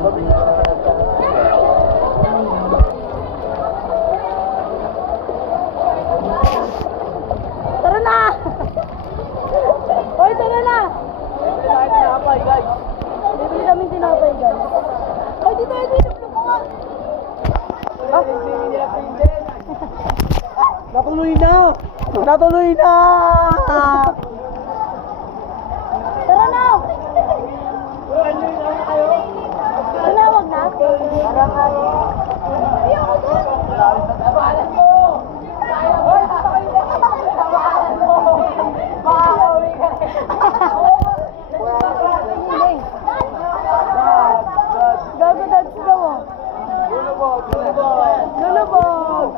Tara na! Hoy, tara na! Tinapay, guys. Bibili kami tinapay, guys. Hoy, dito, dito ko nga! Natuloy na! Natuloy na! Tara na! Tara na, wag na. Tara na. Ayoko doon. Labanan mo! Hoy, labanan mo! Makakauwi ka rin. Gago dance daw ah. Lulubog! Lulubog! Lulubog!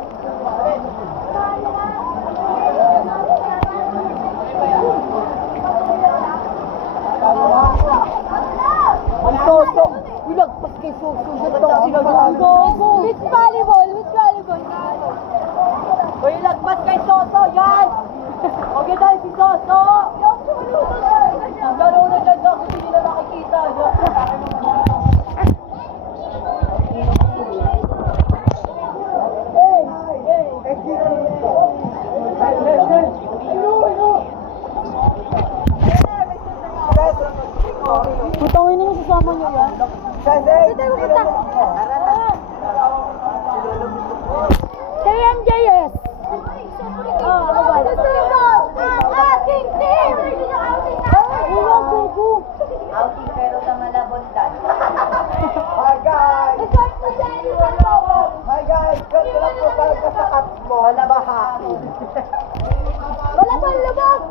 Ang soso! Ilagpas kay soso! Gogo! Beach volleyball! Beach volleyball! Uy, ilagpas kay soso! Yan! Okay dahil si soso! Ang laro na dyan daw kung hindi na nakikita. Putangin na yung sasama niyo yan. Dito mo punta. Kay MJS. Oh, ano ba? Ang ating team! Ulo, gugu. Outing pero sa malabundan. Hi guys! Hi guys! Ganito lang po talaga sa cut mo. Malabahain. Wala pa labag!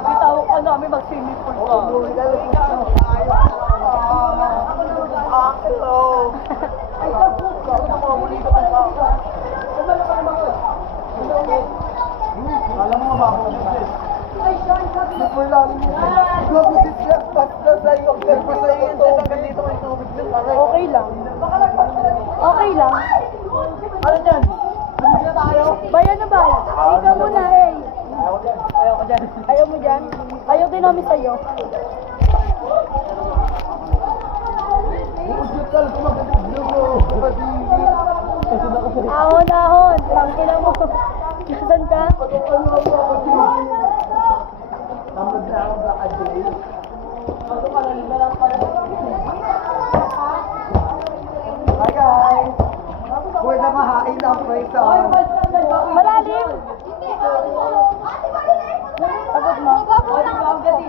Bitawag ka namin mag-swimming pool ka. Hello! Ay, alam mo ba ako? Super lalim yun. Grabe si Chef, tas sa'yo. Pa sa'yo yun, tas hanggang dito may tubig dun. Okay lang. Okay lang. Ano dyan? Hindi na tayo? Bayan na ba? Ikaw muna eh. Ayaw ko dyan. Ayaw mo dyan? Ayaw din namin sa'yo. Ahon, ahon. Tangkina mo. Nasaan ka? Hi guys! Huwag na mahain ang place on. Malalim? Abot mo?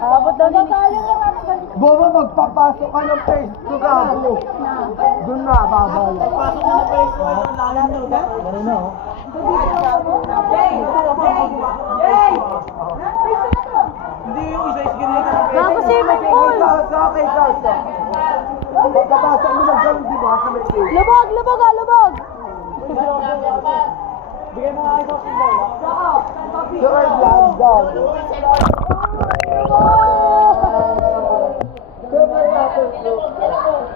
Abot daw ni Bobo, magpapasok ka ng face to gabo. Doon na, babal. Pasok ka ng face to, lalim na. Ganun na, oh. Hindi yung isa is ganyan ka ng face. Gago swimming pool. Okay, salsa. Pagkapasok mo ng ganun, di ba? Sa may face. Lubog, lubog ah, lubog. Bigay mo nga ito sa ball. Sure, vlog, dog.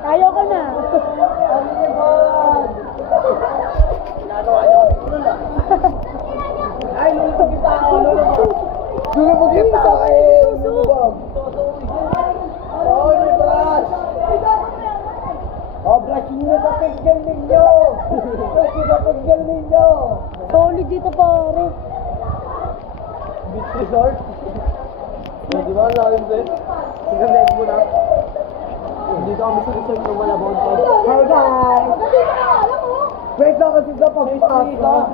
Ayaw ka na. Ay, lulubog kita ako. Lulubog kita ako. Lulubog. Oy, may brush. Oh, brush nyo na sa pigil ninyo. Brush nyo sa pigil ninyo. Solid dito pare. Beach resort. Di ba? Lalim din. Tingnan leg mo na. Dito kami sa resort ng Malabon. Hi guys! Wait lang kasi sa pagpasok.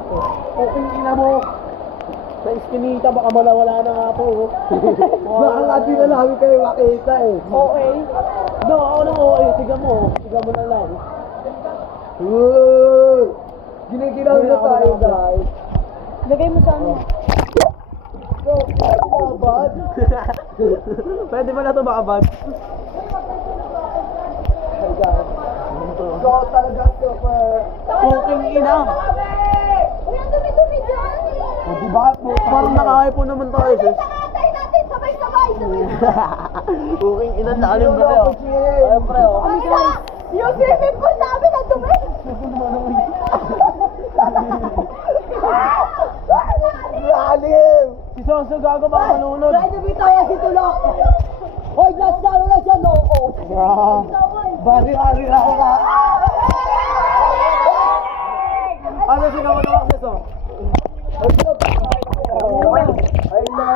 Okay, ina mo. Sa iskinita, baka malawala na nga po. Baka nga di na namin kayo makita eh. Okay. No, ako nang okay. Tignan mo. Tignan mo na lang. Giniginaw na tayo guys. Lagay mo sa ano. So, makabad? Pwede ba na ito makabad? Hey guys. So, talaga super cooking ina. Uy, ang dumi-dumi dyan eh. O, diba? Parang nakakaya po naman tayo, sis. Nakatay natin, sabay-sabay. Cooking ina, lalim na kayo. Siyempre, oh. Ay, guys. Yung swimming pool namin ang dumi. Lalim! Si Sonso gago baka manunod. Pwede bitaw si Tulok. Hoy, glass lalo na siya, no? Bari-ari lang ka. Ano sinawa ng access oh? Ay na.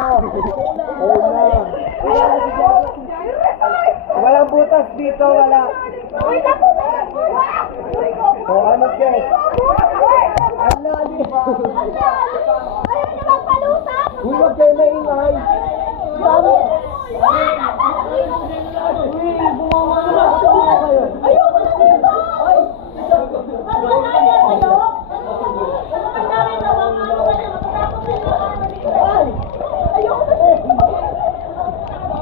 Walang butas dito, wala. Oh, ano guys? Ano ali ba? Uy, wag kayo maingay.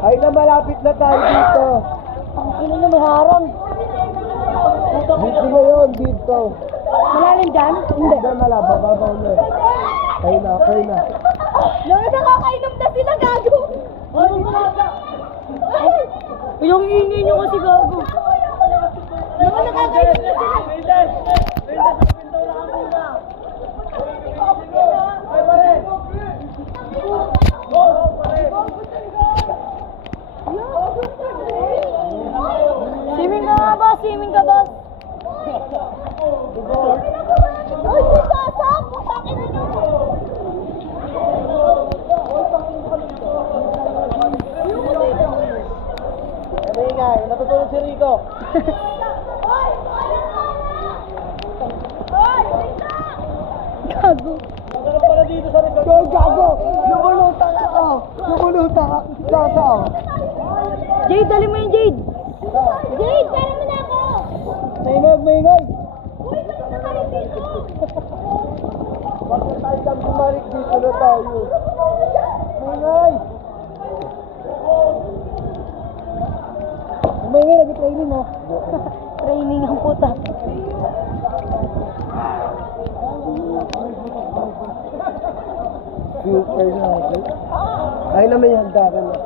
Ay na, malapit na tayo dito. Ang ina na may harang. Dito na yun, dito. Malalim dyan? Hindi. Hindi malaba, babaw na. Kayo na, kayo na. Nakakainom na sila, gago. Yung ingay nyo kasi, gago. Nakakainom na sila. Swimming ka nga ba? Swimming ka ba? Ay, si Sasa! Putangin na nyo! Ano ingay? Natutulog si Rico. Gago. Magano pala dito sa resort? Go, gago! Lumulutan ako! Lumulutan ako! Sasa! Jade, dali mo yung Jade! Jade, pera mo na ako! Maingay, maingay! Uy, balik na tayo dito! Bakit tayo kang bumalik dito na tayo? Maingay! Maingay, nag-training oh. Training ang puta. Super na ako. Ay na may hagdaran na.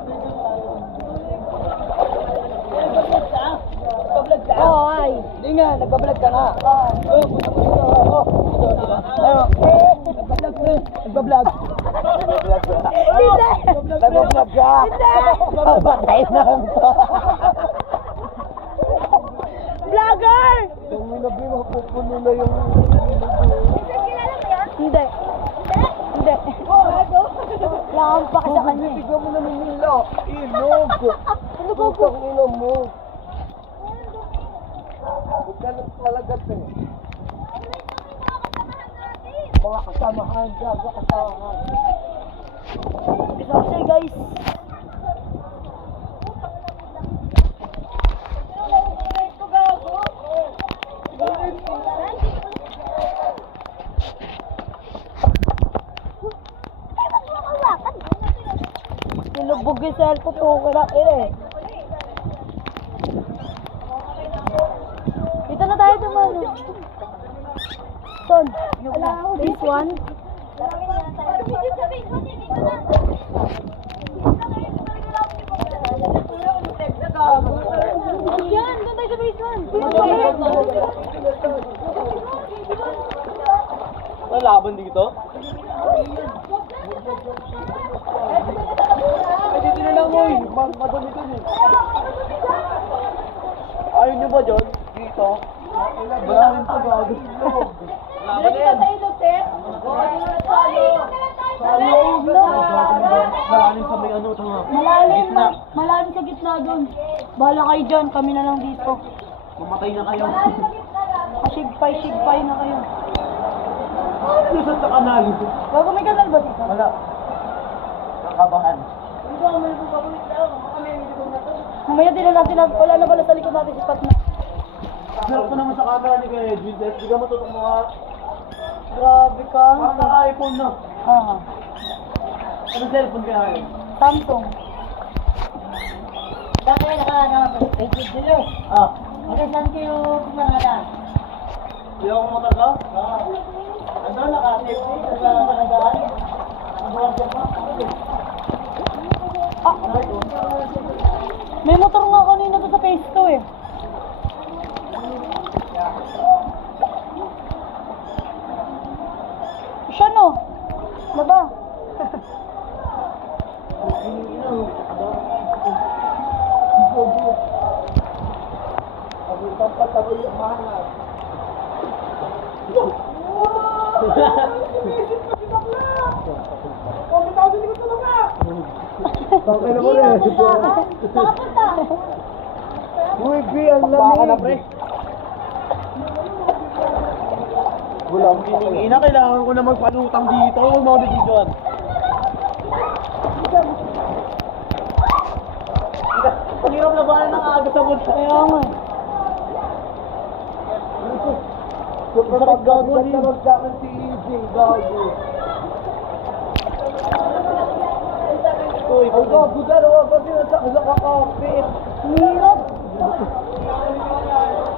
Oo, ay. Hindi nga, nagbablog ka nga. Nagbablog. Hindi! Nagbablog ka. Patay na ito. Vlogger! Yung minabi, mapupuno na yung Hindi. Hindi. Wala akong pake sa kanya eh. bigyan mo naman nila. Ilog. Ano ba po? Putang ina mo. Ganun talaga eh. Mga kasamahan dyan, mga kasamahan. Bisa ko sa'yo guys. Nilubog yung cellphone to, kaya eh. Dito na tayo dumano. Son, this one. Yan, doon tayo sa base one. May laban dito? Ay, dito na lang, oy. Madami dun eh. Ayaw nyo ba dyan? Dito? Wala rin pa gago. Laban na yan. Malalim sa may ano, tama. Malalim, malalim sa gitna doon. Bahala kayo dyan, kami na lang dito. Mamatay na kayo. Shigpay na kayo. Lusot sa kanal. Bago may kanal ba dito? Wala. Kakabahan. Mamaya din na natin, wala na pala sa likod natin si Pat na. Sarap ko naman sa camera ni Kuya Edwin. Di ka matutok mga... Grabe ka. Parang naka-iPhone na. Ah, Anong cellphone kaya yun? Samsung. Dati naka-Facebook dito. Ah. Okay, saan kayo pumarada? Hindi ako matagal? Ano, naka-safety sa paradaan? Nakabuwan ka pa? Ah, may motor nga kanina doon sa phase 2 eh. Siya no? Ano ba? Tangkay na mo rin. Nakapunta. Uy, B, ang lamig. Baka na, pre. Walang ina, kailangan ko na magpalutang dito. Huwag mga bibigyan. Ang hirap labanan ng aga sa bulsa. Kaya nga. Super pag-gago na magdakan si EJ, gago. Uy, ang gago dalawa ba sinasakal sa kakapit? Hirap.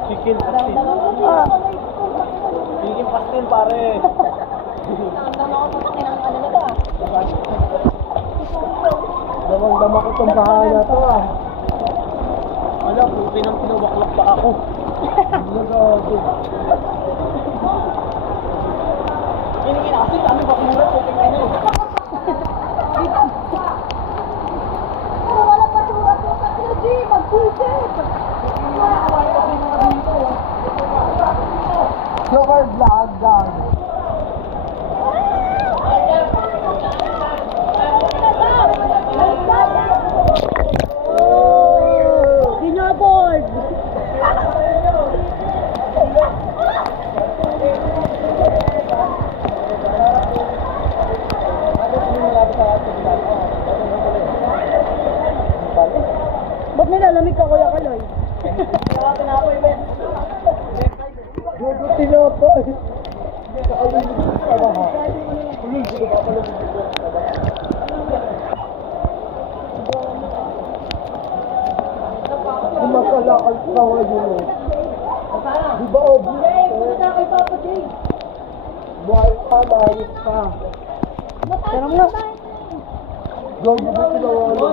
Chicken pastel. Ah. Chicken pastel, pare. Nandang ako sa kinang ano na to ah. Damang-dama ko itong bahala to ah. Alam, puti nang pinawaklak pa ako. Ang gago. Kasi kami bakura, puti ka nyo. Pero wala pa tura ko sa PG. Mag-pusit. Joker vlog, gago. Di nyo aboard. Ba't nilalamig ka, Kuya Kaloy? Gago tinopo. Nakalimit sa baha. Uy, hindi ka pala Makalakal ka ngayon eh. Di ba obvious? Punta na kay Papa Jay. Buhay ka, maayos ka. Pero nga. Gago ba tinawa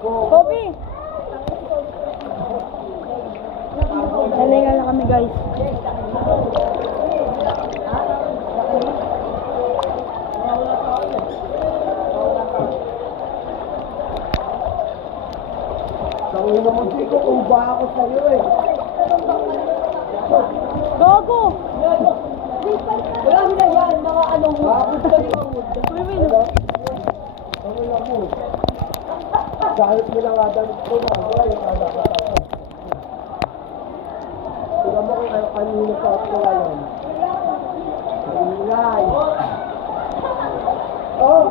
Kobe! Nalinga na kami guys. Tangin na mo, Chico, kung ba ako sa'yo eh. Gago! Wala mo na yan, mga anong Bakit sa'yo? Tangin Tangin na mo. Kahit mo lang adamit ko na, wala yung alakot ako. Tignan mo kung kanino sa ako ngayon. Ingay. Oh!